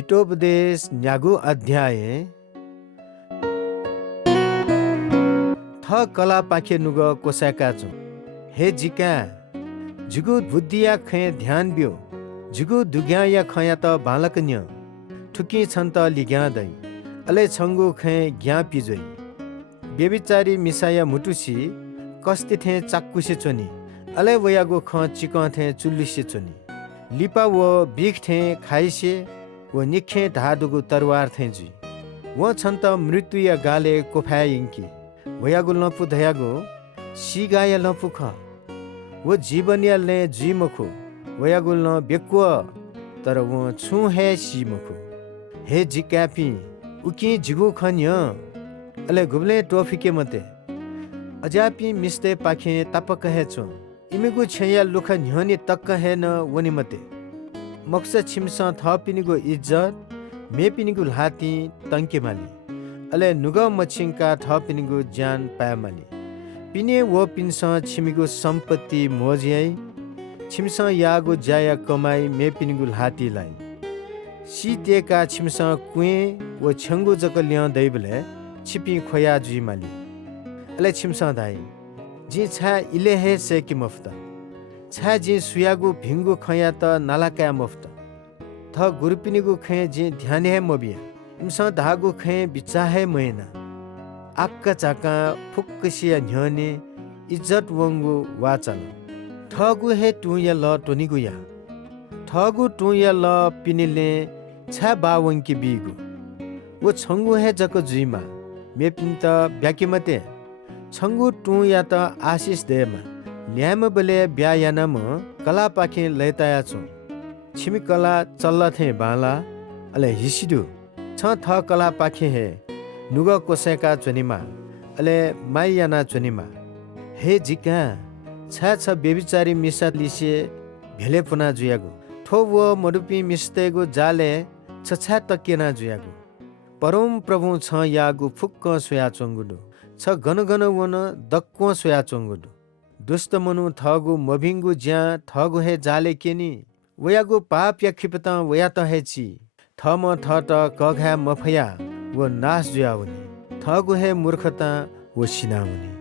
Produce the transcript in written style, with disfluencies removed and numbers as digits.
हितोपदेश न्यागु अध्याय थ कला पाखे नुग कोसाका छु हे जिका जुगु बुद्धिया खे ध्यान बियो जुगु दुग्या या खया त बालकन्य ठुकी छन् त लिग्यादै अले छंगु खे ग्या पिजोइ बेबिचारी मिसाया मुटुसी कस्ति थे चाक्कुसे चोनी अले वयागु ख चिक थे चुल्लिसे चोनी लिपा वो बिख थे खाइसे वो निखे धादुगु तरवार थे जी वो छन् त मृत्यु या गाले कोफाइंकी वयागु लपु धयागु सिगाया लपु ख वो जीवन या ले जी मखु वयागु ल बेक्व तर वो छु हे सी मखु हे जिकापी उकी जिगु खन्य अले गुबले टोफिके मते अजापी मिस्ते पाखे तापक हे छु इमेगु छया लुख न्ह्यने तक्क हे न वनि मते मक्स छिमस थपिनिगु इज्जत मेपिनिगु लाती तंके माली अले नुग मछिङका थपिनिगु ज्यान पायमाली पिने वो पिन्स छिमिगु सम्पत्ति मोज्याई छिमस यागु जाया कमाई मेपिनिगु लातीलाई सीतेका छिमस कुए वो छंगु जक ल्या दैबले छिपी खोया जुइमाली अले छिमस दाई जी छा इले हे से कि मुफ्त छा जी सुयागु भिंगु खया त नालाका मुफ्त थ गुरुपिनिगु खे जी ध्यान हे मोबिया इमस धागु खे बिचा हे मैना आक्का चाका फुक्कसिया न्ह्यने इज्जत वंगु वाचन थगु हे टु या ल टोनिगु या थगु टु या ल पिनिले छा बावंकी बिगु वो छंगु हे जक जुइमा मेपिन त ब्याकिमते छंगु टु या त आशिष देमा ल्याम बले ब्यायानम कला पाखे लैताया छु छिमी कला चल्ला थे बाला अले हिसिदु छ थ कला पाखे हे नुग कोसेका चनिमा अले माइयाना चनिमा हे जिका छा छ बेबिचारी मिसा लिसे भेले पुना जुयागु ठो वो मडुपी मिस्तेगु जाले छछा तकेना जुयागु परम प्रभु छ यागु फुक्क सोया चंगुडु छ गन गन वन दक्को सोया चंगुडु दुष्ट मनु थगु मभिंगु ज्या थगु हे जाले केनी वयागु पाप या खिपता वया त हे छि थम थ त कघा मफया वो नाश जुयाउनी थगु हे मूर्खता वो सिनाउनी